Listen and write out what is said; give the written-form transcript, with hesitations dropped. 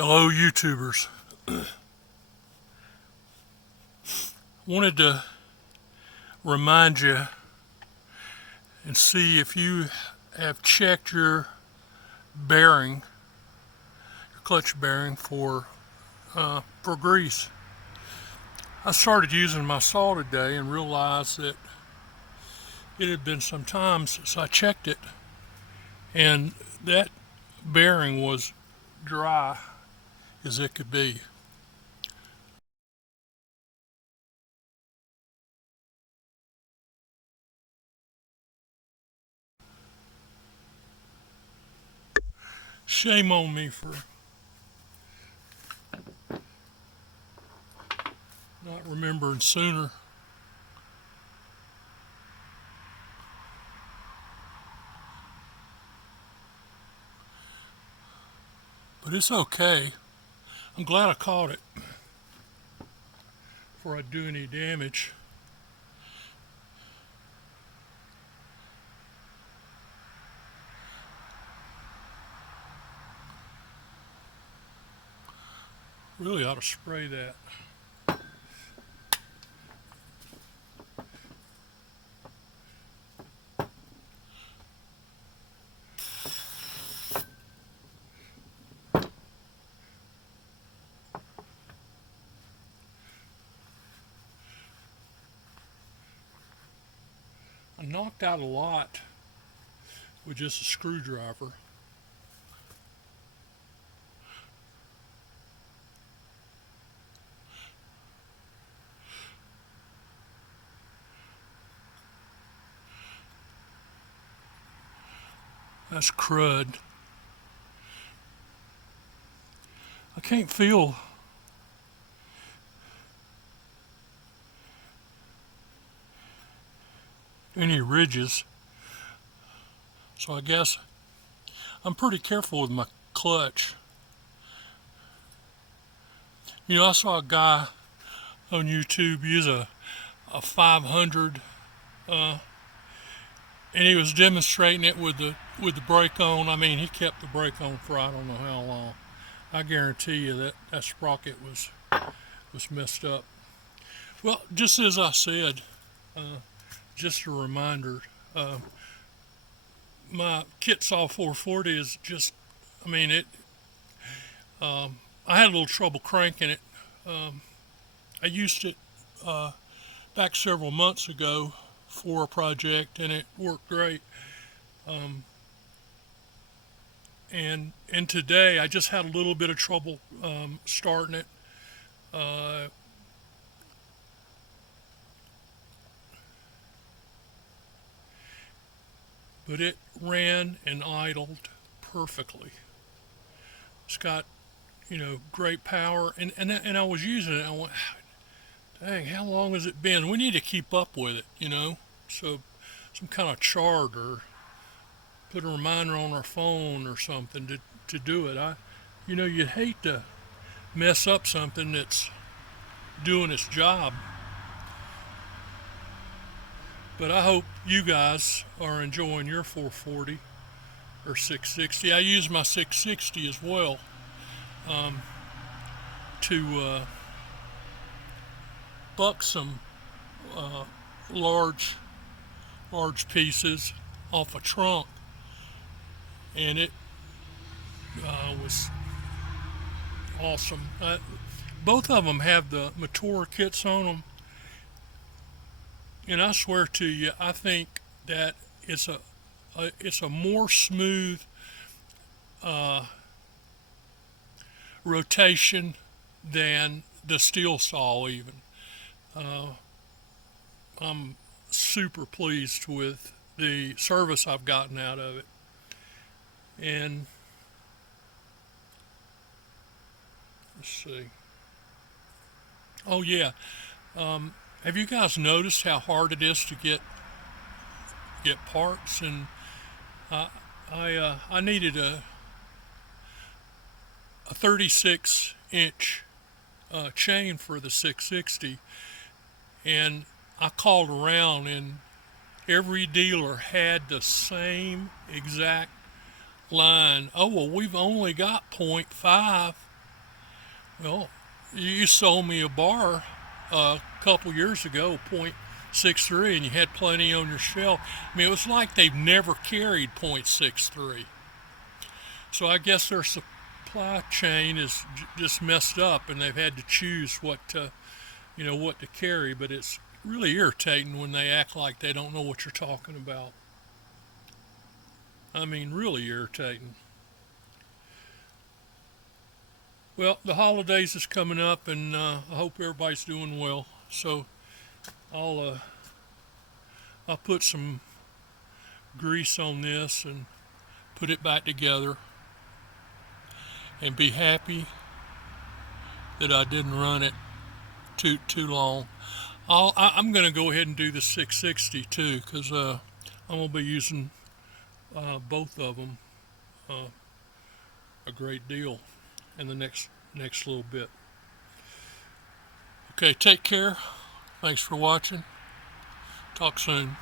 Hello, YouTubers. Wanted to remind you and see if you have checked your bearing, your clutch bearing for grease. I started using my saw today and realized that it had been some time since I checked it, and that bearing was dry as it could be. Shame on me for not remembering sooner. But it's okay. I'm glad I caught it before I do any damage. Really ought to spray that. I knocked out a lot with just a screwdriver. That's crud. I can't feel any ridges, so I guess I'm pretty careful with my clutch. I saw a guy on YouTube use a 500, and he was demonstrating it with the brake on. I mean, he kept the brake on for I don't know how long. I guarantee you that sprocket was messed up. Well, just as I said, just a reminder, my kit saw 440 is just, I mean, I had a little trouble cranking it. I used it back several months ago for a project, and it worked great. And today I just had a little bit of trouble starting it. But it ran and idled perfectly. It's got, great power, and I was using it. I went, dang, how long has it been? We need to keep up with it. So some kind of chart or put a reminder on our phone or something to do it. You'd hate to mess up something that's doing its job. But I hope you guys are enjoying your 440 or 660. I use my 660 as well to buck some uh, large pieces off a trunk, and it was awesome. Both of them have the Mator kits on them, and I swear to you, I think that it's a more smooth rotation than the steel saw even. I'm super pleased with the service I've gotten out of it. And let's see. Oh yeah. Have you guys noticed how hard it is to get parts? And I needed a 36-inch chain for the 660, and I called around, and every dealer had the same exact line. Oh, well, we've only got .5. Well, you sold me a bar a couple years ago, .63, and you had plenty on your shelf. I mean, it was like they've never carried .63. So I guess their supply chain is just messed up, and they've had to choose what to carry. But it's really irritating when they act like they don't know what you're talking about. I mean, really irritating. Well, the holidays is coming up, and I hope everybody's doing well. So I'll uh, I'll put some grease on this and put it back together, and be happy that I didn't run it too long. I'm going to go ahead and do the 660 too, because I'm going to be using both of them uh, a great deal in the next little bit. Okay, take care. Thanks for watching. Talk soon.